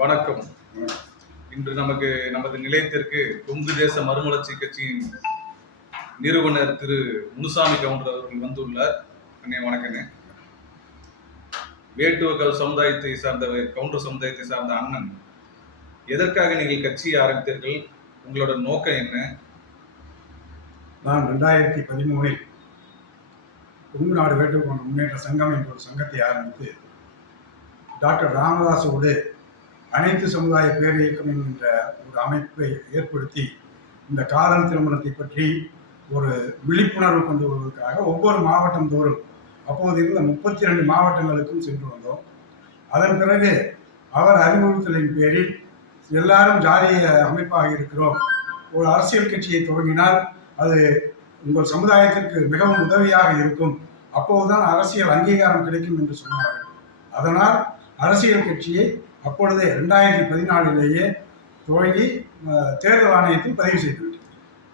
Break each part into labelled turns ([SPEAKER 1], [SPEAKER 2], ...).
[SPEAKER 1] வணக்கம். இன்று நமக்கு நமது நிலையத்திற்கு கொங்கு தேச மறுமலர்ச்சி கட்சியின் நிறுவனர் திரு முனுசாமி கவுண்டர் அவர்கள் வந்துள்ளார். அண்ணே வணக்கண்ணே. வேட்டுவ சமுதாயத்தை சார்ந்த கவுண்டர் சமுதாயத்தை சார்ந்த அண்ணன் எதற்காக நீங்கள் கட்சியை ஆரம்பித்தீர்கள்? உங்களோட நோக்கம் என்ன?
[SPEAKER 2] நான் ரெண்டாயிரத்தி பதிமூணில் கொங்கு நாடு வேட்டுக்கோண முன்னேற்ற சங்கம் என்ற ஒரு சங்கத்தை ஆரம்பித்து டாக்டர் ராமதாஸோடு அனைத்து சமுதாய பேரியக்கம் என்கின்ற ஒரு அமைப்பை ஏற்படுத்தி இந்த காதல் திருமணத்தை பற்றி ஒரு விழிப்புணர்வு கொண்டு வருவதற்காக ஒவ்வொரு மாவட்டம் தோறும் அப்போது இருந்த முப்பத்தி ரெண்டு மாவட்டங்களுக்கும் சென்று வந்தோம். அதன் பிறகு அவர் அறிவுறுத்தலின் பேரில் எல்லாரும் ஜாதிய அமைப்பாக இருக்கிறோம். ஒரு அரசியல் கட்சியை துவங்கினால் அது உங்கள் சமுதாயத்திற்கு மிகவும் உதவியாக இருக்கும். அப்போதுதான் அரசியல் அங்கீகாரம் கிடைக்கும் என்று சொன்னார்கள். அதனால் அரசியல் கட்சியை அப்பொழுதே ரெண்டாயிரத்தி பதினாலிலேயே துவங்கி தேர்தல் ஆணையத்தில் பதிவு செய்து.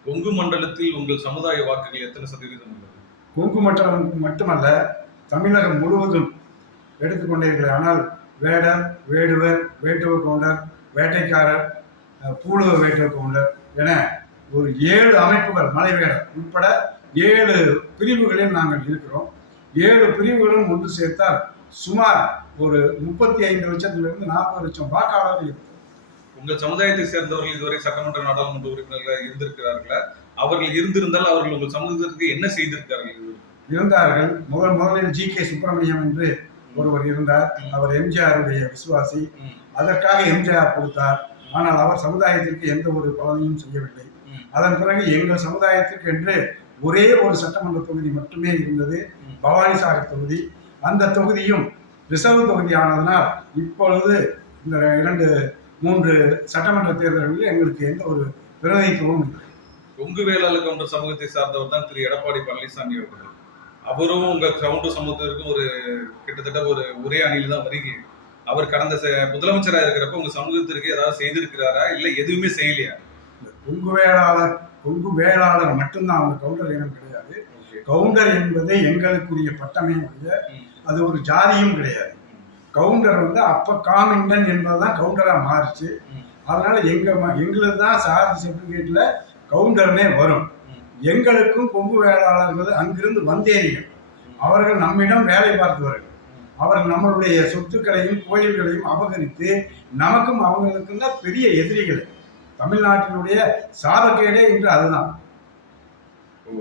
[SPEAKER 1] கொங்கு மண்டலத்தில் உங்கள் சமுதாய வாக்குகள் எத்தனை சதவீதம் உள்ளது
[SPEAKER 2] கொங்கு மண்டலம் மட்டுமல்ல தமிழகம் முழுவதும் எடுத்துக்கொண்டீர்கள் ஆனால் வேடர் வேடுவர் வேட்டுவ கவுண்டர் வேட்டைக்காரர் பூலுவ வேட்டுவ கவுண்டர் என ஒரு ஏழு அமைப்புகள் மலைவேடர் உட்பட ஏழு பிரிவுகளில் நாங்கள் இருக்கிறோம் ஏழு பிரிவுகளும் ஒன்று சேர்த்தால் சுமார் ஒரு முப்பத்தி ஐந்து லட்சத்திலிருந்து நாற்பது லட்சம் வாக்காளர்கள்.
[SPEAKER 1] உங்கள் சமுதாயத்தை சேர்ந்தவர்கள் இதுவரை சட்டமன்ற நாடாளுமன்ற உறுப்பினர்களாக இருந்திருக்கிறார்களா அவர்கள் இருந்திருந்தால் அவர்கள் உங்கள் சமூகத்திற்கு என்ன செய்திருக்கிறார்கள்
[SPEAKER 2] இருந்தார்கள் முதல் முதலில் ஜி கே சுப்பிரமணியம் என்று ஒருவர் இருந்தார் அவர் எம்ஜிஆருடைய விசுவாசி. அதற்காக எம்ஜிஆர் கொடுத்தார் ஆனால் அவர் சமுதாயத்திற்கு எந்த ஒரு பலனையும் செய்யவில்லை. அதன் பிறகு எங்கள் சமுதாயத்திற்கு என்று ஒரே ஒரு சட்டமன்ற தொகுதி மட்டுமே இருந்தது. பவானிசாகர் தொகுதி அந்த தொகுதியும் ரிசர்வ் தொகுதி ஆனதனால் இப்பொழுது இந்த இரண்டு மூன்று சட்டமன்ற தேர்தல்களில் எங்களுக்கு எந்த ஒரு பிரதிநிதித்துவம் இல்லை.
[SPEAKER 1] கொங்கு வேளாளர் கவுண்டர் சமூகத்தை சார்ந்தவர் தான் திரு எடப்பாடி பழனிசாமி அவர்கள். அவரும் உங்க கவுண்டர் சமூகத்திற்கும் ஒரு கிட்டத்தட்ட ஒரு ஒரே அணியில் தான் வருகிறீங்க அவர் கடந்த ச- முதலமைச்சரா இருக்கிறப்ப உங்க சமூகத்திற்கு ஏதாவது செய்திருக்கிறாரா? இல்ல எதுவுமே செய்யலையா?
[SPEAKER 2] இந்த கொங்கு வேளாளர் கொங்கு வேளாளர் மட்டும்தான் அவங்க கவுண்டர் இனம் கவுண்டர் என்பது எங்களுக்குரிய பட்டமே ஒழிய அது ஒரு ஜாதியும் கிடையாது. கவுண்டர் வந்து அப்ப காமிண்டன் என்பதுதான் கவுண்டரா மாறுச்சு. அதனால எங்க எங்களுக்கு தான் சாதி சர்டிபிகேட்ல கவுண்டர்னே வரும். எங்களுக்கும் கொங்கு வேளாளர்கள் அங்கிருந்து வந்தேறிகள் அவர்கள் நம்மிடம் வேலை பார்த்தவர்கள் அவர்கள் நம்மளுடைய சொத்துக்களையும் கோயில்களையும் அபகரித்து நமக்கும் அவங்களுக்கும் தான் பெரிய எதிரிகள். தமிழ்நாட்டினுடைய சாதக்கேடே என்று அதுதான்.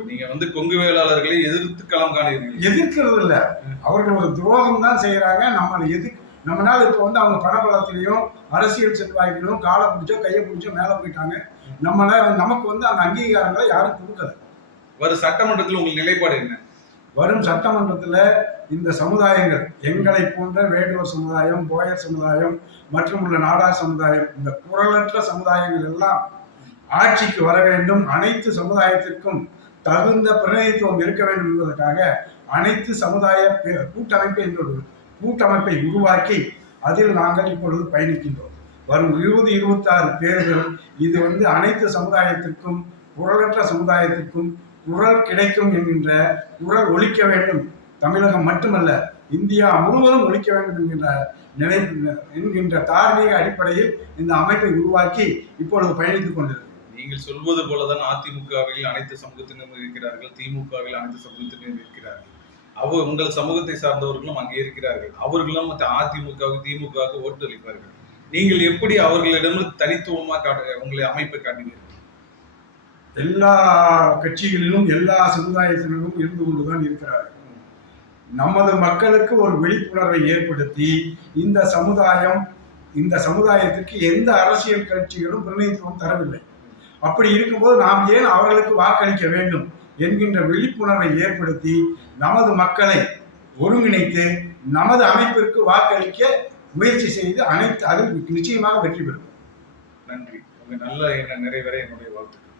[SPEAKER 1] நீங்க வந்து கொங்கு வேளாளர்களை எதிர்த்து களம் காணுகிறீர்கள்
[SPEAKER 2] எதிர்க்கிறது இல்ல அவர்கள் ஒரு துரோகம் தான் செய்யறாங்க நம்ம எதிர் நம்மளால இப்போ வந்து அவங்க பணபலத்திலையும் அரசியல் செல்வாய்களிலும் காலை பிடிச்சோ கையை பிடிச்சோ மேலே போயிட்டாங்க. நம்மளால நமக்கு வந்து அந்த அங்கீகாரங்களை யாரும் கொடுக்கல.
[SPEAKER 1] வரும் சட்டமன்றத்தில் உங்கள் நிலைப்பாடு என்ன?
[SPEAKER 2] வரும் சட்டமன்றத்தில் இந்த சமுதாயங்கள் எங்களை போன்ற வேடுவர் சமுதாயம் போயர் சமுதாயம் மற்றும் உள்ள நாடார் சமுதாயம் இந்த குரலற்ற சமுதாயங்கள் எல்லாம் ஆட்சிக்கு வர வேண்டும். அனைத்து சமுதாயத்திற்கும் தகுந்த பிரதிநிதித்துவம் இருக்க வேண்டும் என்பதற்காக அனைத்து சமுதாய கூட்டமைப்பு என்ற ஒரு கூட்டமைப்பை உருவாக்கி அதில் நாங்கள் இப்பொழுது பயணிக்கின்றோம். வரும் இருபது இருபத்தாறு தேர்தல் இது வந்து அனைத்து சமுதாயத்திற்கும் குரலற்ற சமுதாயத்திற்கும் குரல் கிடைக்கும் என்கின்ற குரல் ஒழிக்க வேண்டும். தமிழகம் மட்டுமல்ல இந்தியா முழுவதும் ஒழிக்க வேண்டும் என்கின்ற நிலை என்கின்ற தார்மீக அடிப்படையில் இந்த அமைப்பை உருவாக்கி இப்பொழுது பயணித்துக் கொண்டிருக்கிறது
[SPEAKER 1] நீங்கள் சொல்வது போலதான் அதிமுகவில் அனைத்து சமூகத்தினரும் இருக்கிறார்கள் திமுகவில் அனைத்து சமூகத்தினரும் இருக்கிறார்கள். அவ உங்கள் சமூகத்தை சார்ந்தவர்களும் அங்கே இருக்கிறார்கள். அவர்களும் மற்ற அதிமுகவுக்கு திமுகவுக்கு ஓட்டு அளிப்பார்கள். நீங்கள் எப்படி அவர்களிடம் தனித்துவமா காட்டு உங்களை அமைப்பை காட்டுவீர்கள்
[SPEAKER 2] எல்லா கட்சிகளிலும் எல்லா சமுதாயத்தினரும் இருந்து கொண்டுதான் இருக்கிறார்கள். நமது மக்களுக்கு ஒரு விழிப்புணர்வை ஏற்படுத்தி இந்த சமுதாயம் இந்த சமுதாயத்திற்கு எந்த அரசியல் கட்சிகளும் பிரதிநிதித்துவம் தரவில்லை. அப்படி இருக்கும்போது நாம் ஏன் அவர்களுக்கு வாக்களிக்க வேண்டும் என்கின்ற விழிப்புணர்வை ஏற்படுத்தி நமது மக்களை ஒருங்கிணைத்து நமது அமைப்பிற்கு வாக்களிக்க முயற்சி செய்து அனைத்து அதில் நிச்சயமாக வெற்றி பெறும்
[SPEAKER 1] நன்றி. உங்க நல்ல எண்ண நிறைவேற என்னுடைய வாழ்த்துக்கள்.